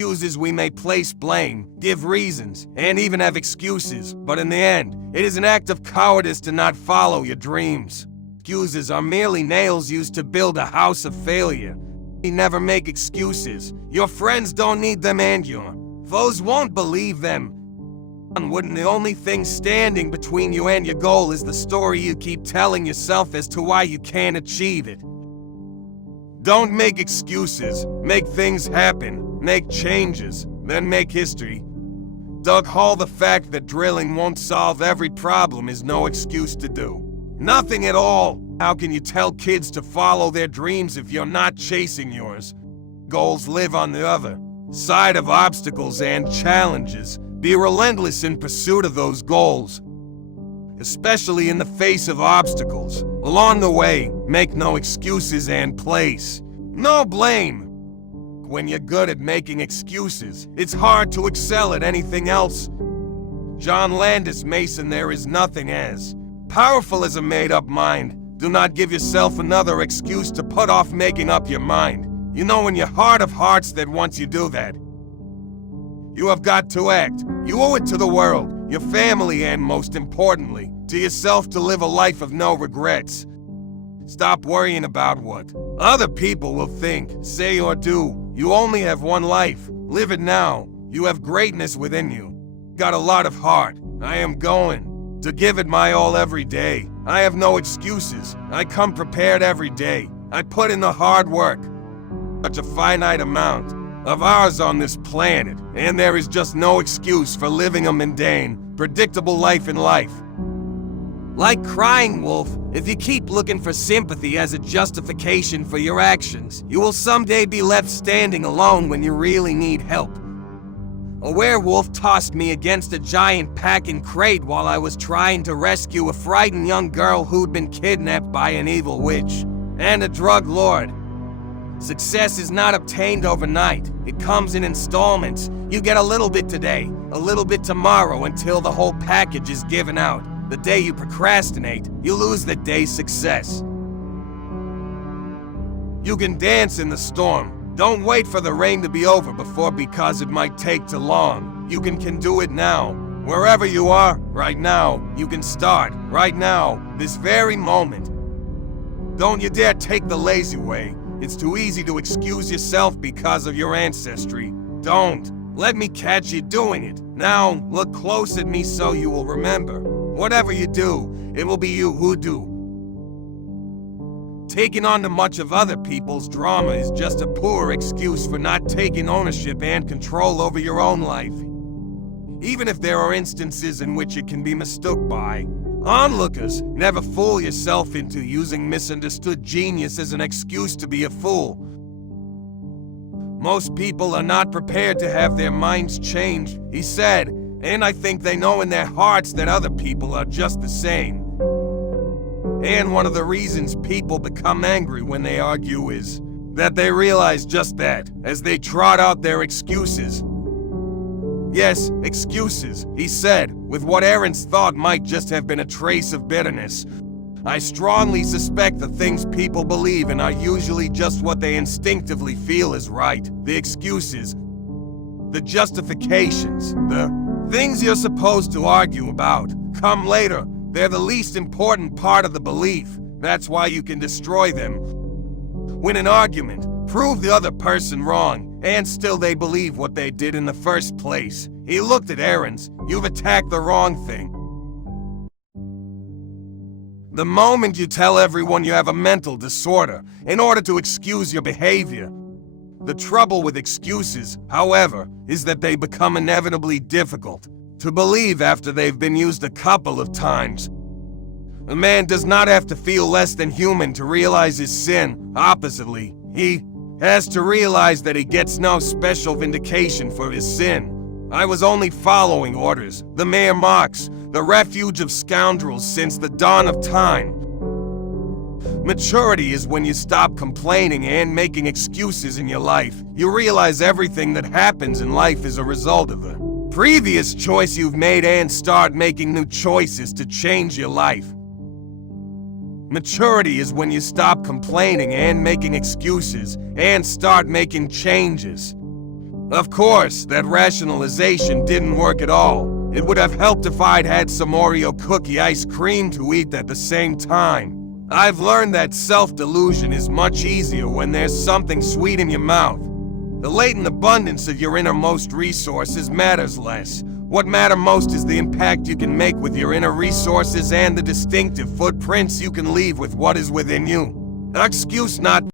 Excuses we may place blame, give reasons, and even have excuses, but in the end, it is an act of cowardice to not follow your dreams. Excuses are merely nails used to build a house of failure. You never make excuses. Your friends don't need them and your foes won't believe them. When the only thing standing between you and your goal is the story you keep telling yourself as to why you can't achieve it. Don't make excuses. Make things happen. Make changes. Then make history. Doug Hall, the fact that drilling won't solve every problem is no excuse to do nothing at all. How can you tell kids to follow their dreams if you're not chasing yours? Goals live on the other side of obstacles and challenges. Be relentless in pursuit of those goals, especially in the face of obstacles. Along the way, make no excuses and place no blame. When you're good at making excuses, it's hard to excel at anything else. John Landis Mason, there is nothing as powerful as a made-up mind. Do not give yourself another excuse to put off making up your mind. You know in your heart of hearts that once you do that, you have got to act. You owe it to the world, your family, and most importantly, to yourself to live a life of no regrets. Stop worrying about what other people will think, say, or do. You only have one life. Live it now. You have greatness within you. Got a lot of heart. I am going to give it my all every day. I have no excuses. I come prepared every day. I put in the hard work. Such a finite amount of hours on this planet, and there is just no excuse for living a mundane, predictable life in life. Like crying wolf, if you keep looking for sympathy as a justification for your actions, you will someday be left standing alone when you really need help. A werewolf tossed me against a giant packing crate while I was trying to rescue a frightened young girl who'd been kidnapped by an evil witch and a drug lord. Success is not obtained overnight. It comes in installments. You get a little bit today, a little bit tomorrow, until the whole package is given out. The day you procrastinate, you lose that day's success. You can dance in the storm. Don't wait for the rain to be over because it might take too long. You can do it now. Wherever you are, right now, you can start. Right now, this very moment. Don't you dare take the lazy way. It's too easy to excuse yourself because of your ancestry. Don't let me catch you doing it. Now, look close at me so you will remember. Whatever you do, it will be you who do. Taking on too much of other people's drama is just a poor excuse for not taking ownership and control over your own life. Even if there are instances in which it can be mistook by onlookers, never fool yourself into using misunderstood genius as an excuse to be a fool. Most people are not prepared to have their minds changed, he said, and I think they know in their hearts that other people are just the same. And one of the reasons people become angry when they argue is that they realize just that, as they trot out their excuses. Yes, excuses, he said, with what Aaron's thought might just have been a trace of bitterness. I strongly suspect the things people believe in are usually just what they instinctively feel is right. The excuses, the justifications, the things you're supposed to argue about come later. They're the least important part of the belief. That's why you can destroy them. Win an argument, prove the other person wrong, and still they believe what they did in the first place. He looked at Aaron's. You've attacked the wrong thing. The moment you tell everyone you have a mental disorder in order to excuse your behavior. The trouble with excuses, however, is that they become inevitably difficult to believe after they've been used a couple of times. A man does not have to feel less than human to realize his sin. Oppositely, he has to realize that he gets no special vindication for his sin. I was only following orders, the mere marks, the refuge of scoundrels since the dawn of time. Maturity is when you stop complaining and making excuses in your life. You realize everything that happens in life is a result of a previous choice you've made and start making new choices to change your life. Maturity is when you stop complaining and making excuses and start making changes. Of course, that rationalization didn't work at all. It would have helped if I'd had some Oreo cookie ice cream to eat at the same time. I've learned that self-delusion is much easier when there's something sweet in your mouth. The latent abundance of your innermost resources matters less. What matters most is the impact you can make with your inner resources and the distinctive footprints you can leave with what is within you. An excuse not